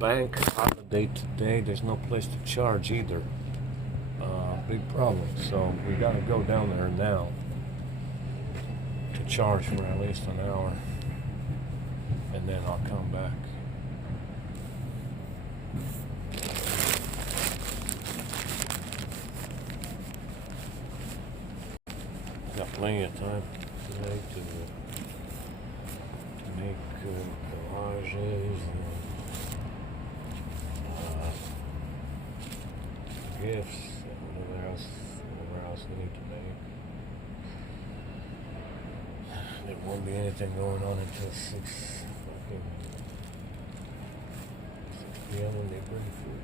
bank holiday today. There's no place to charge either. Big problem. So we gotta go down there now to charge for at least an hour, and then I'll come back. Got plenty of time today to make collages and gifts and whatever else we need to make. There won't be anything going on until 6 p.m. when they bring food.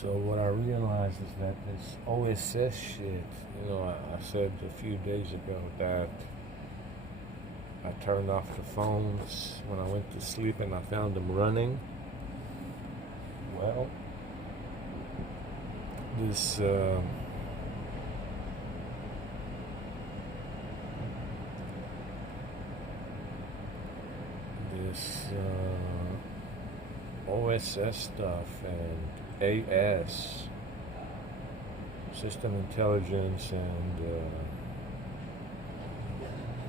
So what I realized is that this OSS shit, I said a few days ago that I turned off the phones when I went to sleep and I found them running. Well, this OSS stuff and AS, system intelligence, and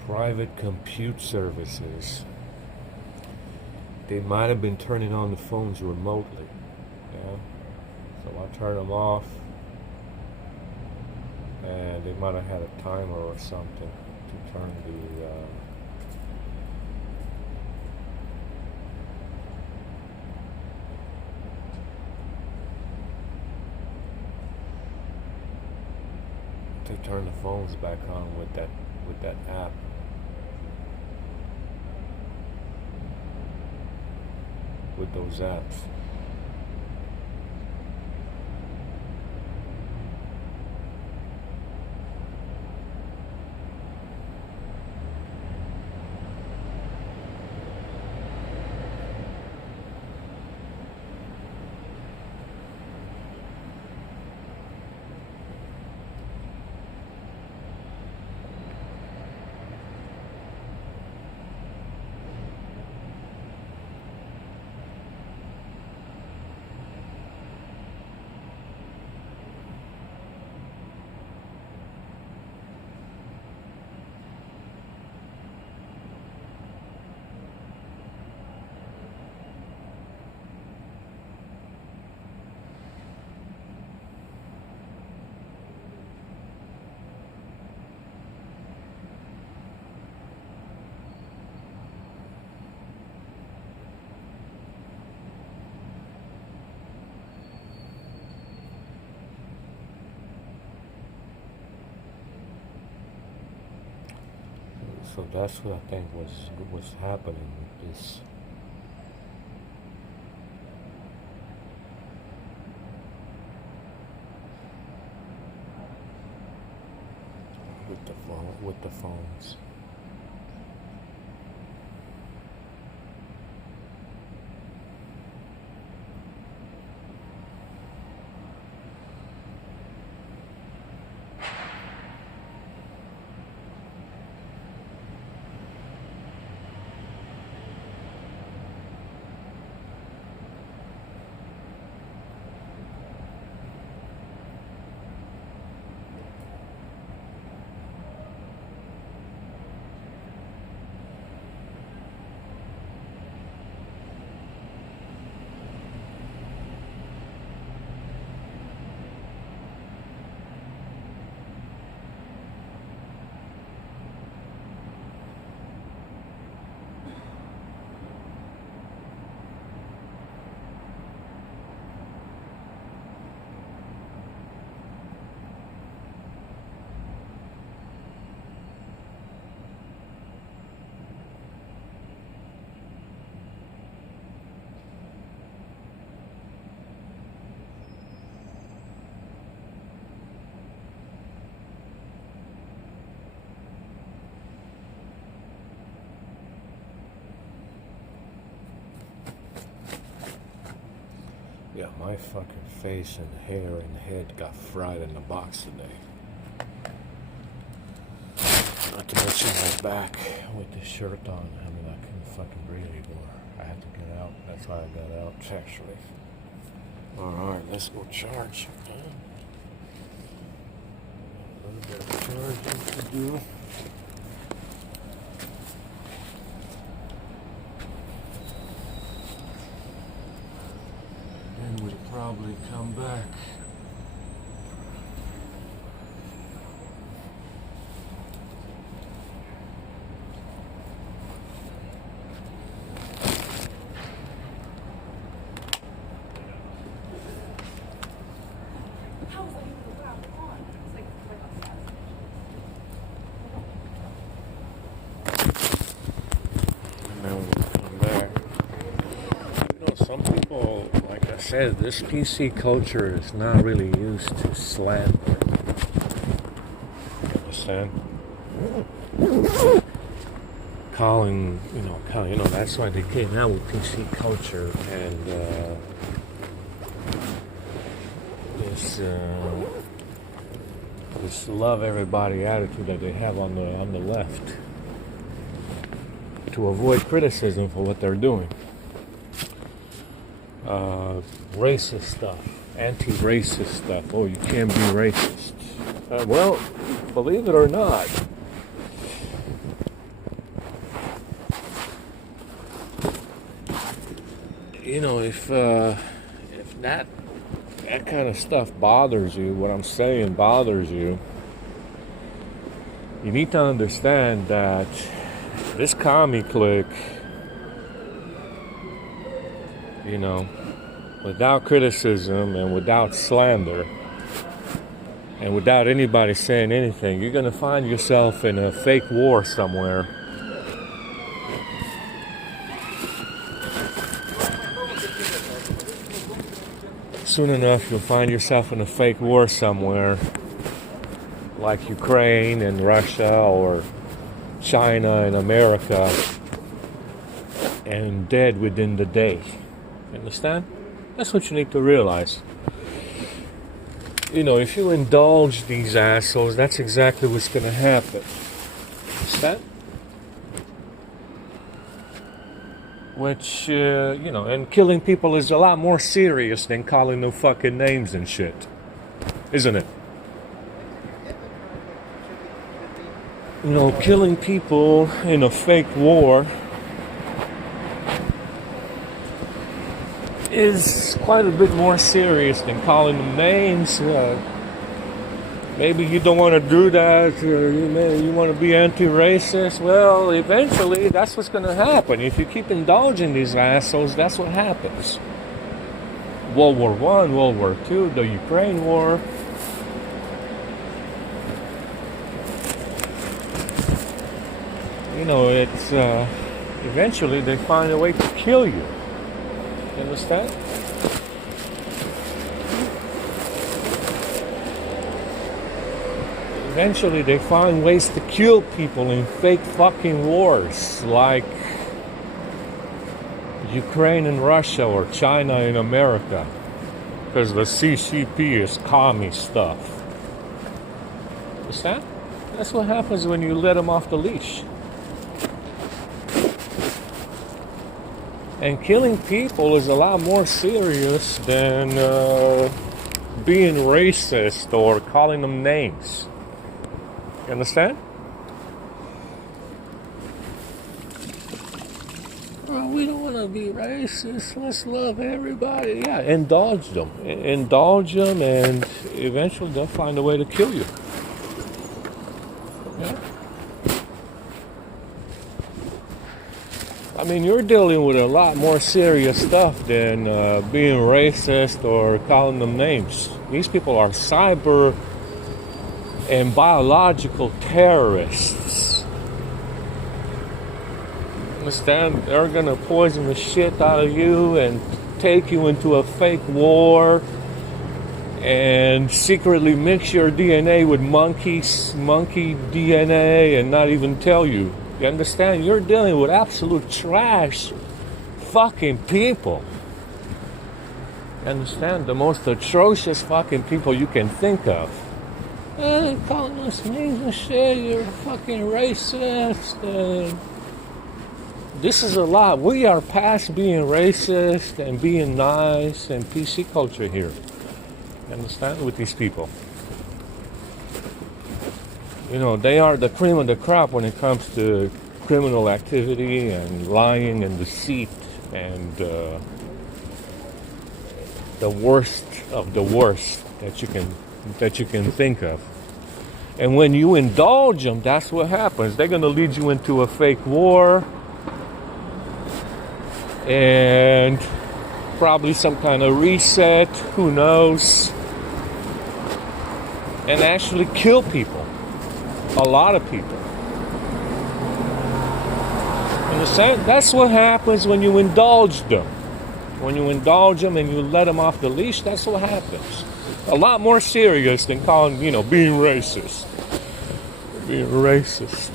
private compute services, they might have been turning on the phones remotely. Yeah? So I turned them off, and they might have had a timer or something to turn turn the phones back on with that app. With those apps. So that's what I think was happening with this. With the phones. Yeah, my fucking face and hair and head got fried in the box today. Not to mention my back with this shirt on. I mean, I couldn't fucking breathe anymore. I had to get out. That's why I got out, actually. Alright, let's go charge. A little bit of charging to do. Then we'll probably come back. Some people, like I said, this PC culture is not really used to slander. You understand? That's why they came out with PC culture and this love everybody attitude that they have on the left to avoid criticism for what they're doing. Racist stuff, anti-racist stuff. Oh, you can't be racist. Well, believe it or not, if that kind of stuff bothers you, what I'm saying bothers you, you need to understand that this commie clique, without criticism and without slander and without anybody saying anything, you're going to find yourself in a fake war somewhere. Soon enough, you'll find yourself in a fake war somewhere, like Ukraine and Russia or China and America, and dead within the day. Understand? That's what you need to realize. If you indulge these assholes, that's exactly what's going to happen. Understand? Which, and killing people is a lot more serious than calling them fucking names and shit. Isn't it? Killing people in a fake war is quite a bit more serious than calling them names. Maybe you don't want to do that, or you want to be anti-racist. Well, eventually that's what's going to happen. If you keep indulging these assholes, that's what happens. World War I, World War II, the Ukraine War. it's eventually they find a way to kill you. You understand? Eventually they find ways to kill people in fake fucking wars, like Ukraine and Russia or China and America, because the CCP is commie stuff. Understand? That's what happens when you let them off the leash. And killing people is a lot more serious than being racist or calling them names. You understand? Well, we don't want to be racist. Let's love everybody. Yeah, indulge them. Indulge them, and eventually they'll find a way to kill you. Yeah. I mean, you're dealing with a lot more serious stuff than being racist or calling them names. These people are cyber and biological terrorists. Understand? They're gonna poison the shit out of you and take you into a fake war and secretly mix your DNA with monkey DNA and not even tell you. You understand? You're dealing with absolute trash fucking people. You understand? The most atrocious fucking people you can think of. Hey, calling us names and shit, you're fucking racist. This is a lot. We are past being racist and being nice and PC culture here. You understand? With these people. They are the cream of the crop when it comes to criminal activity and lying and deceit and the worst of the worst that you can think of. And when you indulge them, that's what happens. They're going to lead you into a fake war and probably some kind of reset, who knows, and actually kill people. A lot of people. Understand? That's what happens when you indulge them. When you indulge them and you let them off the leash, that's what happens. A lot more serious than calling, being racist. Being racist.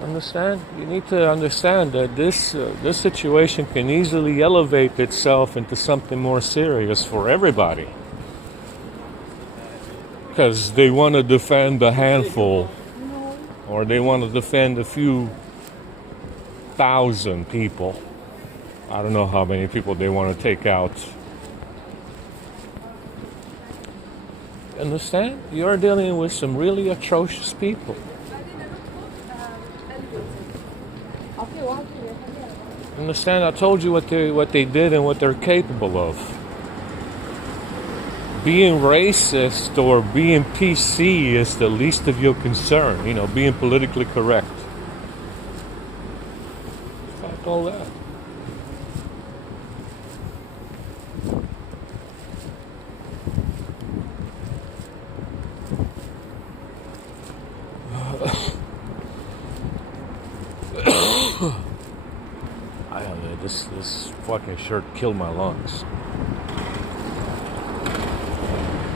Understand? You need to understand that this situation can easily elevate itself into something more serious for everybody. Because they want to defend a handful, or they want to defend a few thousand people. I don't know how many people they want to take out. Understand? You're dealing with some really atrocious people. Understand? I told you what they did and what they're capable of. Being racist or being PC is the least of your concern. Being politically correct. Fuck all that. This fucking shirt killed my lungs.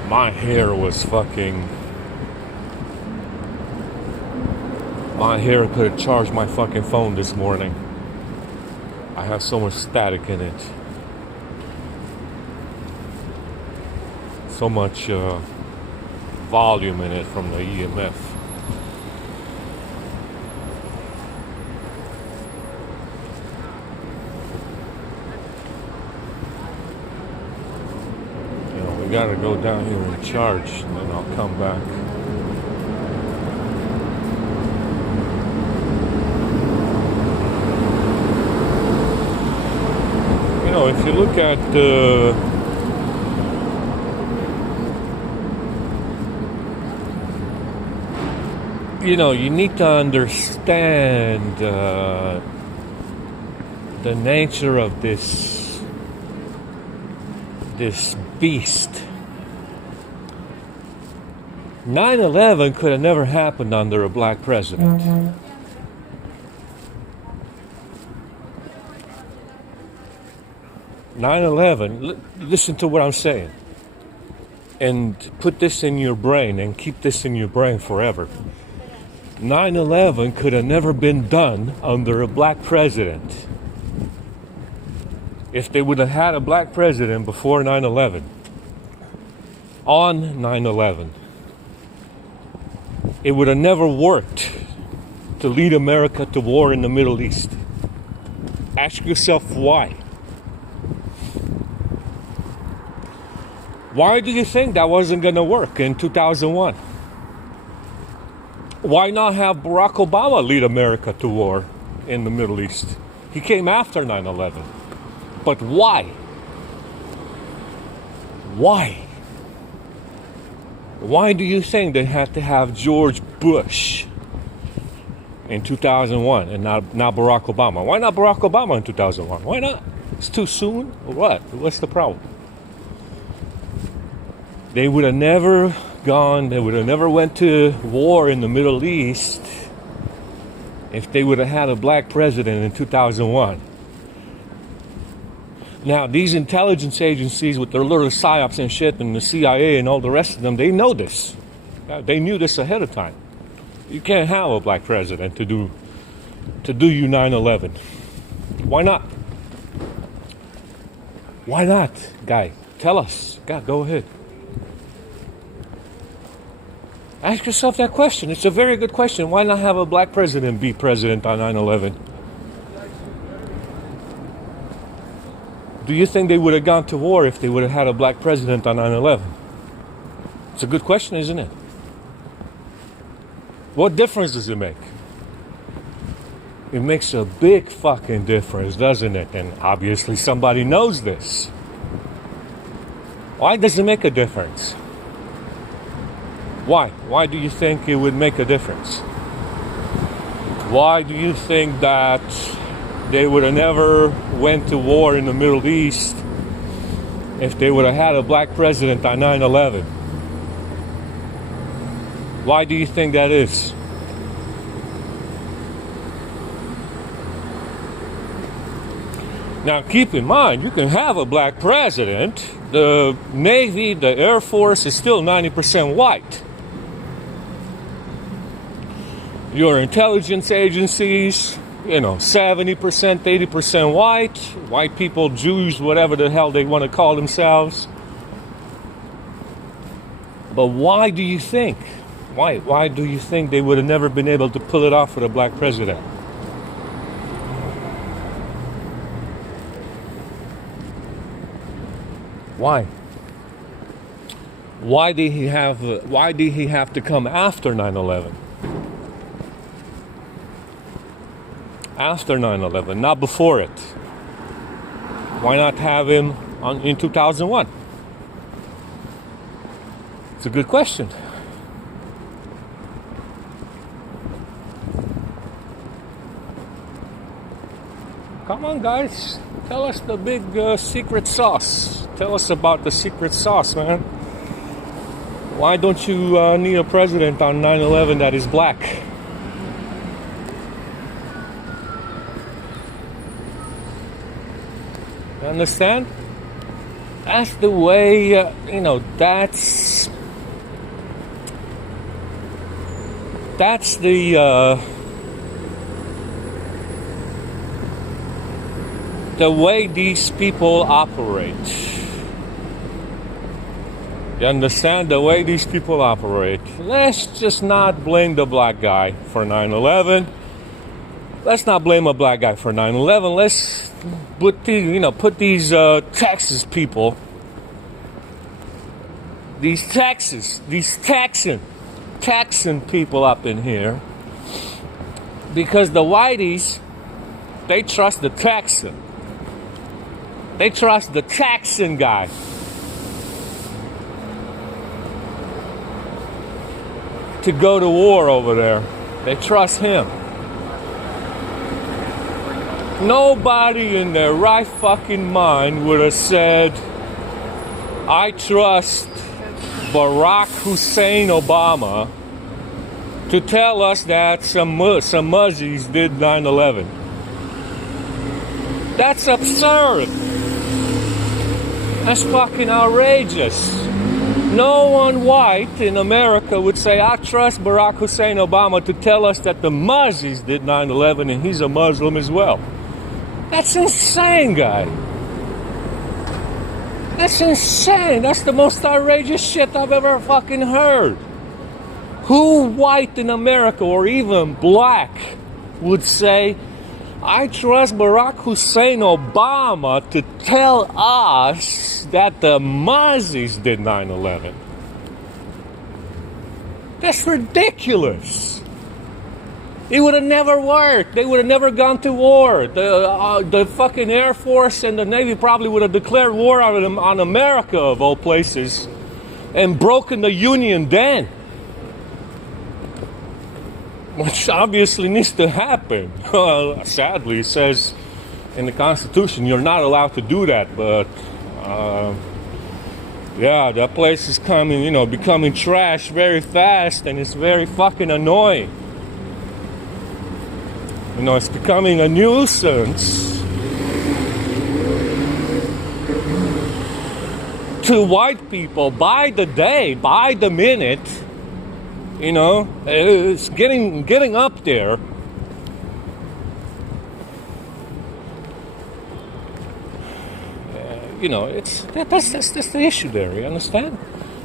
My hair could have charged my fucking phone this morning. I have so much static in it. So much volume in it from the EMF. We gotta go down here and charge, and then I'll come back. If you look at you need to understand the nature of this beast. 9/11 could have never happened under a black president. 9/11, listen to what I'm saying. And put this in your brain and keep this in your brain forever. 9/11 could have never been done under a black president. If they would have had a black president before 9/11, on 9/11, it would have never worked to lead America to war in the Middle East. Ask yourself why. Why do you think that wasn't going to work in 2001? Why not have Barack Obama lead America to war in the Middle East? He came after 9/11. But why? Why? Why do you think they had to have George Bush in 2001 and not Barack Obama? Why not Barack Obama in 2001? Why not? It's too soon or what? What's the problem? They would have never gone, they would have never went to war in the Middle East if they would have had a black president in 2001. Now, these intelligence agencies with their little psyops and shit and the CIA and all the rest of them, they know this. They knew this ahead of time. You can't have a black president to do you 9/11. Why not? Why not, guy? Tell us. God, go ahead. Ask yourself that question. It's a very good question. Why not have a black president be president on 9/11? Do you think they would have gone to war if they would have had a black president on 9/11? It's a good question, isn't it? What difference does it make? It makes a big fucking difference, doesn't it? And obviously somebody knows this. Why does it make a difference? Why? Why do you think it would make a difference? Why do you think that they would have never went to war in the Middle East if they would have had a black president on 9/11? Why do you think that is? Now keep in mind, you can have a black president. The Navy, the Air Force is still 90% white. Your intelligence agencies, 70%, 80% white people, Jews, whatever the hell they want to call themselves. But why do you think? Why do you think they would have never been able to pull it off with a black president? Why? Why did he have to come after 9/11? After 9/11, not before it. Why not have him in 2001? It's a good question. Come on, guys. Tell us the big secret sauce. Tell us about the secret sauce, man. Why don't you need a president on 9/11 that is black? You understand? That's the way, that's the way these people operate. You understand the way these people operate? Let's just not blame the black guy for 9/11. Let's not blame a black guy for 9/11. Let's put these Texas people, these Texan people up in here, because the whiteys, they trust the Texan. They trust the Texan guy. To go to war over there. They trust him. Nobody in their right fucking mind would have said, I trust Barack Hussein Obama to tell us that some Muzzies did 9/11. That's absurd. That's fucking outrageous. No one white in America would say, I trust Barack Hussein Obama to tell us that the Muzzies did 9/11 and he's a Muslim as well. That's insane, guy. That's insane. That's the most outrageous shit I've ever fucking heard. Who white in America or even black would say, I trust Barack Hussein Obama to tell us that the Muzzies did 9/11? That's ridiculous. It would have never worked. They would have never gone to war. The fucking Air Force and the Navy probably would have declared war on America, of all places, and broken the Union then. Which obviously needs to happen. Sadly, it says in the Constitution you're not allowed to do that. But yeah, that place is becoming trash very fast, and it's very fucking annoying. It's becoming a nuisance to white people by the day, by the minute. It's getting up there. That's the issue there. You understand?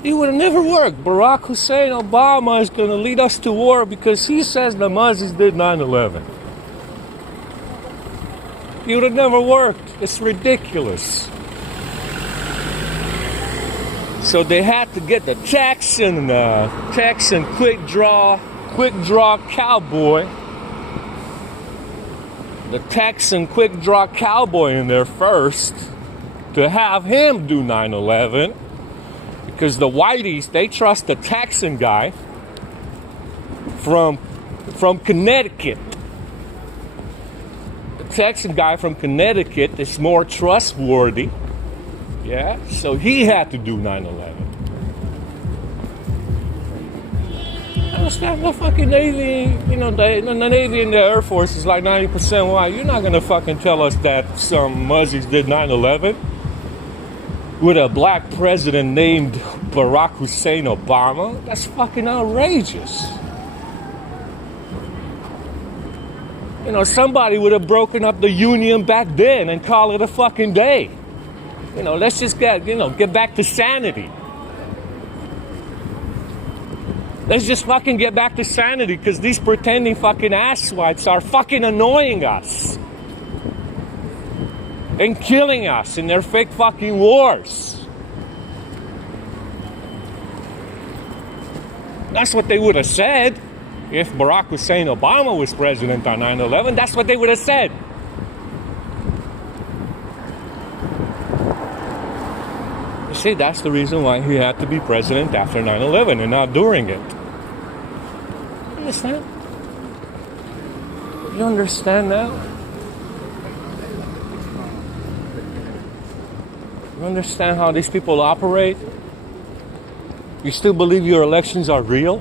It would have never worked. Barack Hussein Obama is going to lead us to war because he says the Muzzies did 9/11. It would have never worked. It's ridiculous. So they had to get the Texan quick draw cowboy. The Texan quick draw cowboy in there first to have him do 9/11, because the whiteys, they trust the Texan guy from Connecticut. The Texan guy from Connecticut is more trustworthy. Yeah, so he had to do 9/11. I understand the fucking Navy, the Navy and the Air Force is like 90% white. You're not gonna fucking tell us that some Muzzies did 9/11 with a black president named Barack Hussein Obama. That's fucking outrageous. Somebody would have broken up the Union back then and call it a fucking day. Let's just get back to sanity. Let's just fucking get back to sanity, because these pretending fucking asswipes are fucking annoying us and killing us in their fake fucking wars. That's what they would have said if Barack Hussein Obama was president on 9/11. That's what they would have said. See, that's the reason why he had to be president after 9/11 and not during it. You understand? You understand now? You understand how these people operate? You still believe your elections are real?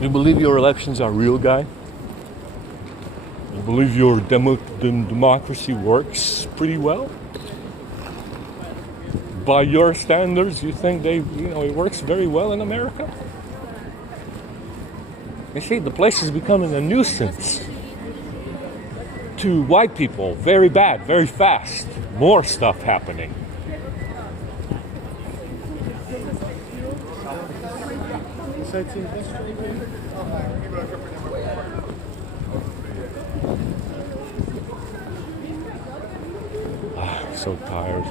You believe your elections are real, guy? You believe your democracy works pretty well? By your standards, you think it works very well in America? You see, the place is becoming a nuisance to white people. Very bad, very fast. More stuff happening. So tired.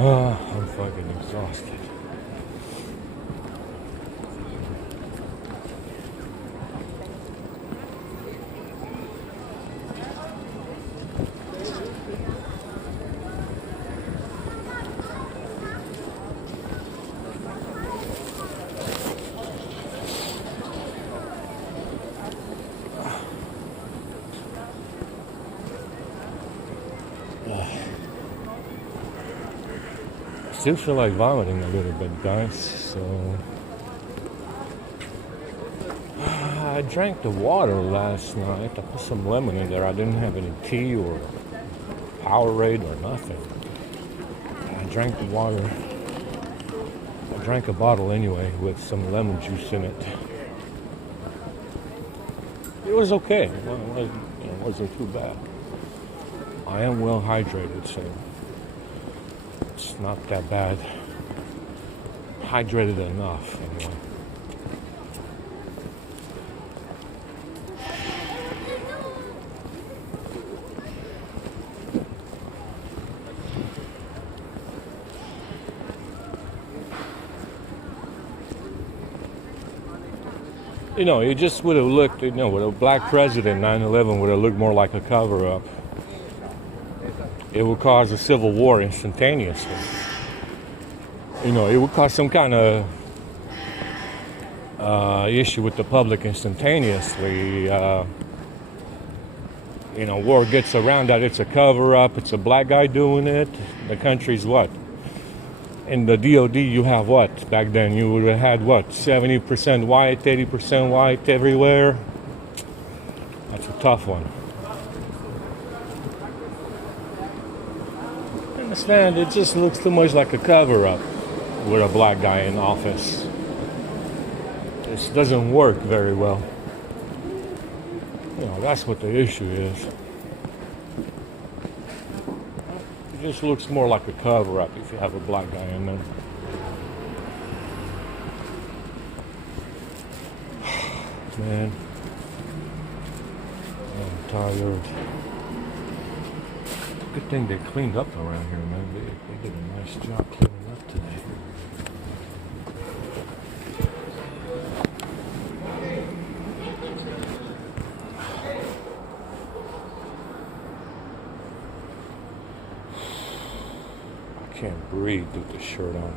I'm fucking exhausted. Still feel like vomiting a little bit, guys. So I drank the water last night. I put some lemon in there. I didn't have any tea or Powerade or nothing. I drank the water. I drank a bottle anyway with some lemon juice in it. It was okay. It wasn't too bad. I am well hydrated, so it's not that bad. Hydrated enough, anyway. It just would have looked, with a black president, 9/11 would have looked more like a cover-up. It would cause a civil war instantaneously. It would cause some kind of issue with the public instantaneously. Word gets around that it's a cover-up, it's a black guy doing it. The country's what? In the DOD, you have what? Back then, you would have had what? 70% white, 80% white everywhere. That's a tough one. I understand, it just looks too much like a cover-up with a black guy in office. This doesn't work very well. That's what the issue is. It just looks more like a cover-up if you have a black guy in there. Man, I'm tired. Good thing they cleaned up around here, man. They did a nice job cleaning up today. I can't breathe with the shirt on.